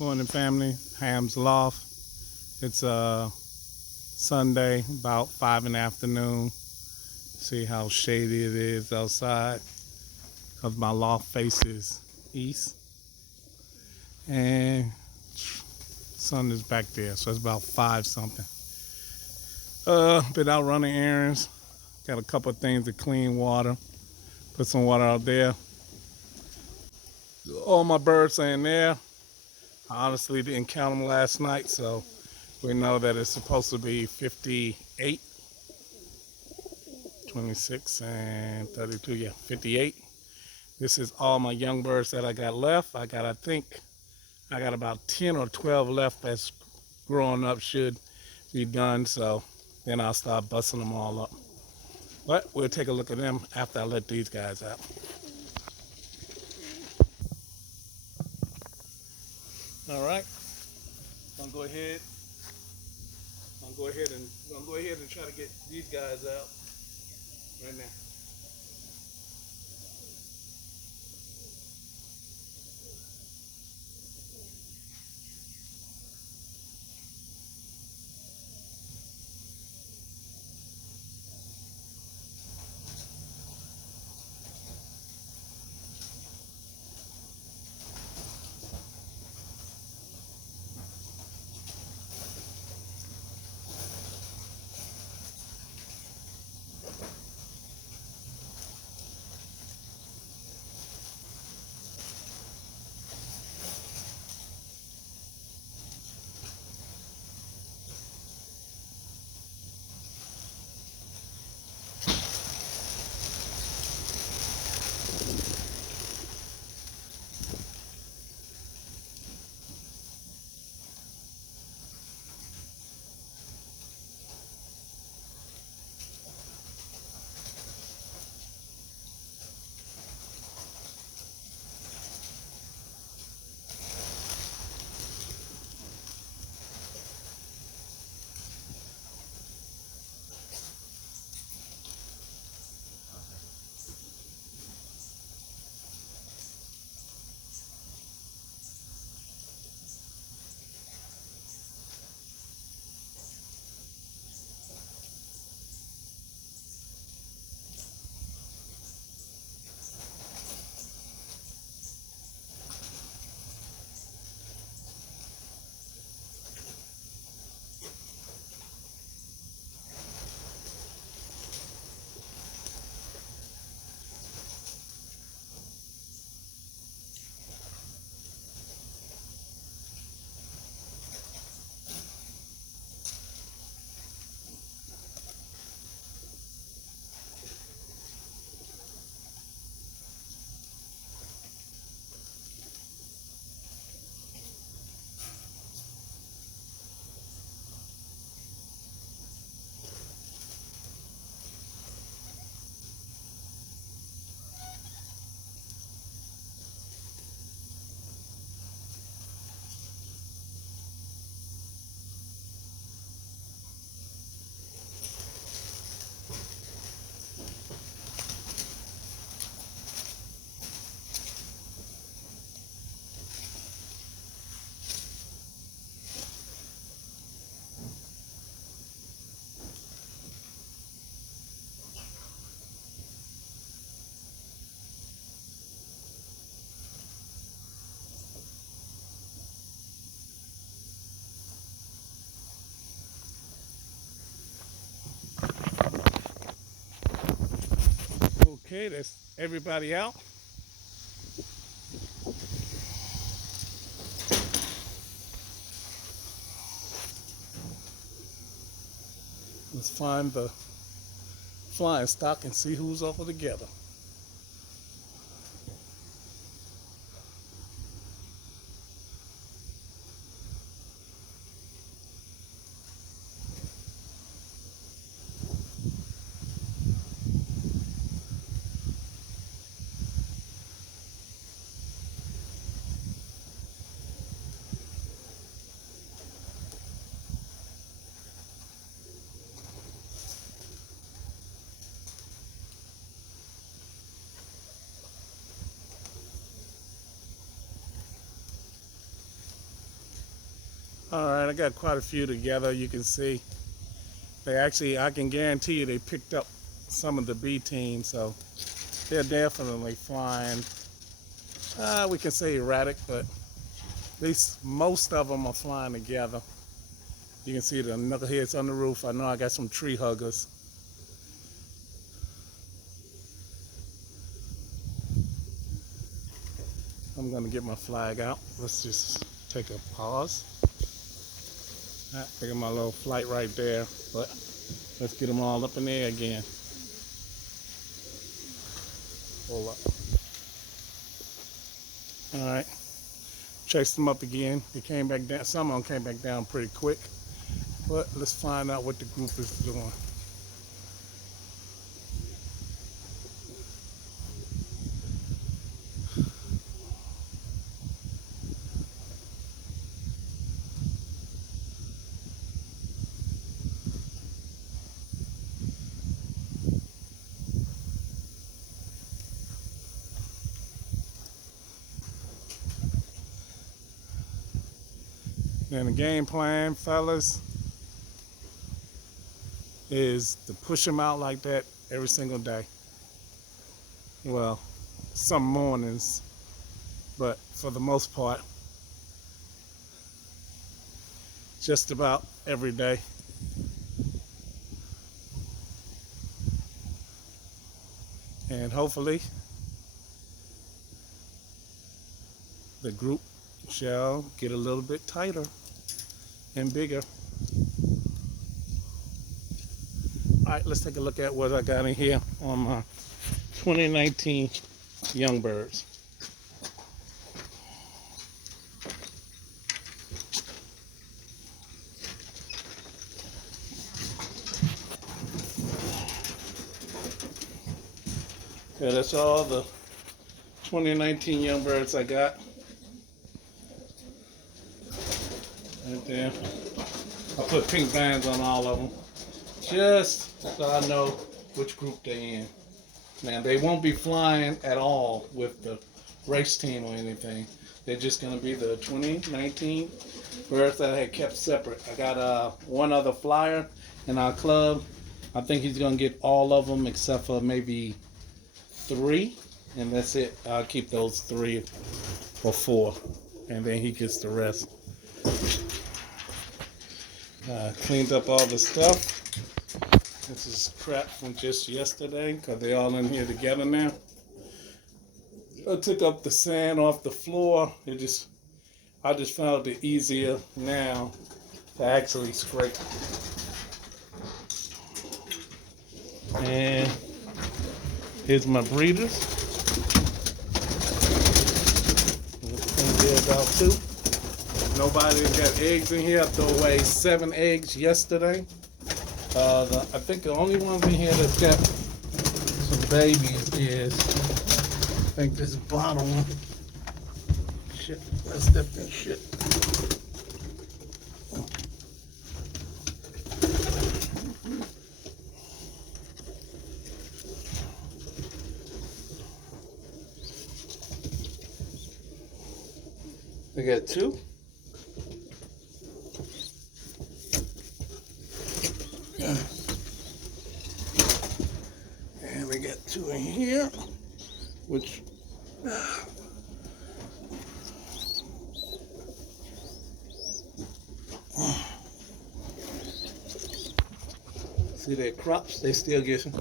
Morning, family. Ham's Loft. It's Sunday, about 5 in the afternoon. See how shady it is outside because my loft faces east. And sun is back there, so it's about 5 something. Been out running errands. Got a couple of things to clean water. Put some water out there. All my birds are in there. I honestly didn't count them last night, so we know that it's supposed to be 58, 26, and 32. Yeah, 58. This is all my young birds that I got left. I think, I got about 10 or 12 left that's growing up, should be done. So then I'll start busting them all up. But we'll take a look at them after I let these guys out. All right, I'm gonna go ahead. I'm gonna go ahead and try to get these guys out right now. Okay, that's everybody out. Let's find the flying stock and see who's all together. All right, I got quite a few together. You can see they actually, I can guarantee you they picked up some of the B team, so they're definitely flying. We can say erratic, but at least most of them are flying together. You can see the knuckleheads on the roof. I know I got some tree huggers. I'm gonna get my flag out. Let's just take a pause. I got my little flight right there, but let's get them all up in there again. Hold up. All right, chased them up again. They came back down. Some of them came back down pretty quick, but let's find out what the group is doing. And the game plan, fellas, is to push them out like that every single day. Well, some mornings, but for the most part, just about every day. And hopefully, the group shall get a little bit tighter and bigger. All right, let's take a look at what I got in here on my 2019 young birds. Okay, that's all the 2019 young birds I got. Right there. I put pink bands on all of them, just so I know which group they're in. Now, they won't be flying at all with the race team or anything. They're just going to be the 2019 birds that I had kept separate. I got one other flyer in our club. I think he's going to get all of them except for maybe 3, and that's it. I'll keep those 3 or 4, and then he gets the rest. Cleaned up all the stuff. This is crap from just yesterday because they're all in here together now. I took up the sand off the floor. I just found it easier now to actually scrape. And here's my breeders. Let's clean theirs out too. Nobody got eggs in here. I threw away 7 eggs yesterday. I think the only ones in here that's got some babies is, I think this bottom one. Shit, I stepped in shit. We got 2. And we got 2 in here, which see their crops, they still get some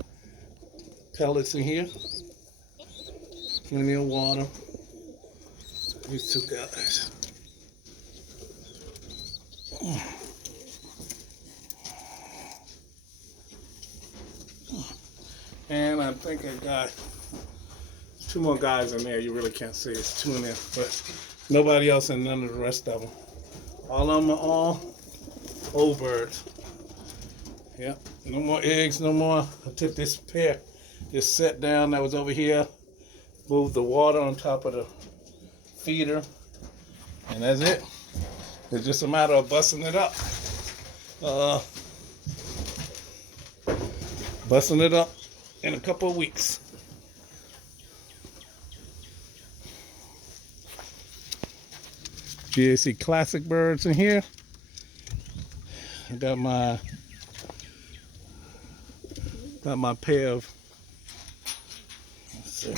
pellets in here. Plenty of water. These 2 guys. And I think I got 2 more guys in there. You really can't see it's 2 in there, but nobody else and none of the rest of them. All of them are all old birds. Yep, no more eggs, no more. I took this pair, this set down that was over here, moved the water on top of the feeder, and that's it. It's just a matter of busting it up. Busting it up in a couple of weeks. GAC Classic birds in here. I got my pair of, let's see,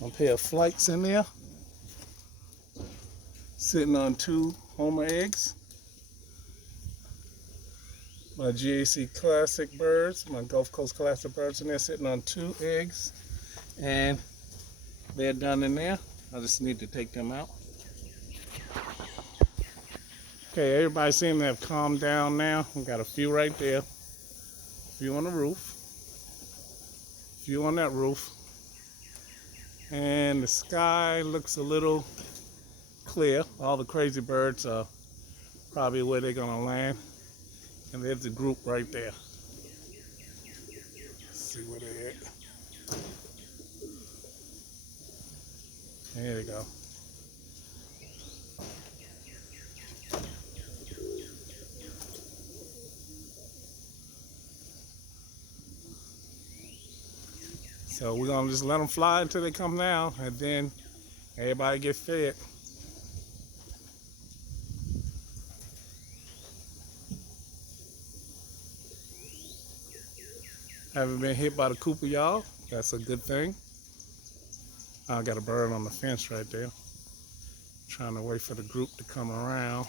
my pair of flights in there, sitting on 2 Homer eggs. My GAC Classic birds, my Gulf Coast Classic birds in there, sitting on 2 eggs, and they're done in there. I just need to take them out. Okay, everybody seems to have calmed down now. We got a few right there, a few on the roof, a few on that roof, and the sky looks a little clear. All the crazy birds are probably where they're gonna land, and there's the group right there. Let's see where they're at. There they go. So we're gonna just let them fly until they come down, and then everybody get fed. Haven't been hit by the Cooper, y'all. That's a good thing. I got a bird on the fence right there. Trying to wait for the group to come around,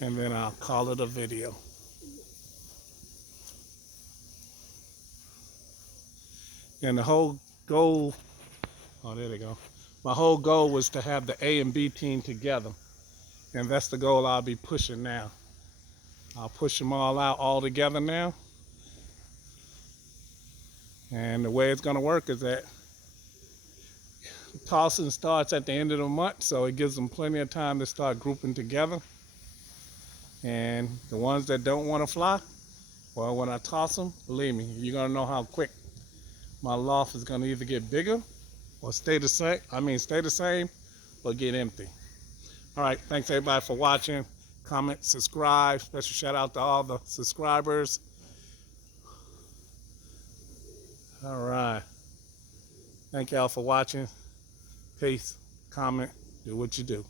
and then I'll call it a video. And the whole goal, oh, there they go. My whole goal was to have the A and B team together. And that's the goal I'll be pushing now. I'll push them all out all together now. And the way it's gonna work is that tossing starts at the end of the month, so it gives them plenty of time to start grouping together. And the ones that don't wanna fly, well, when I toss them, believe me, you're gonna know how quick my loft is gonna either get bigger or stay the same, or get empty. All right, thanks everybody for watching. Comment, subscribe. Special shout out to all the subscribers. All right. Thank y'all for watching. Peace. Comment. Do what you do.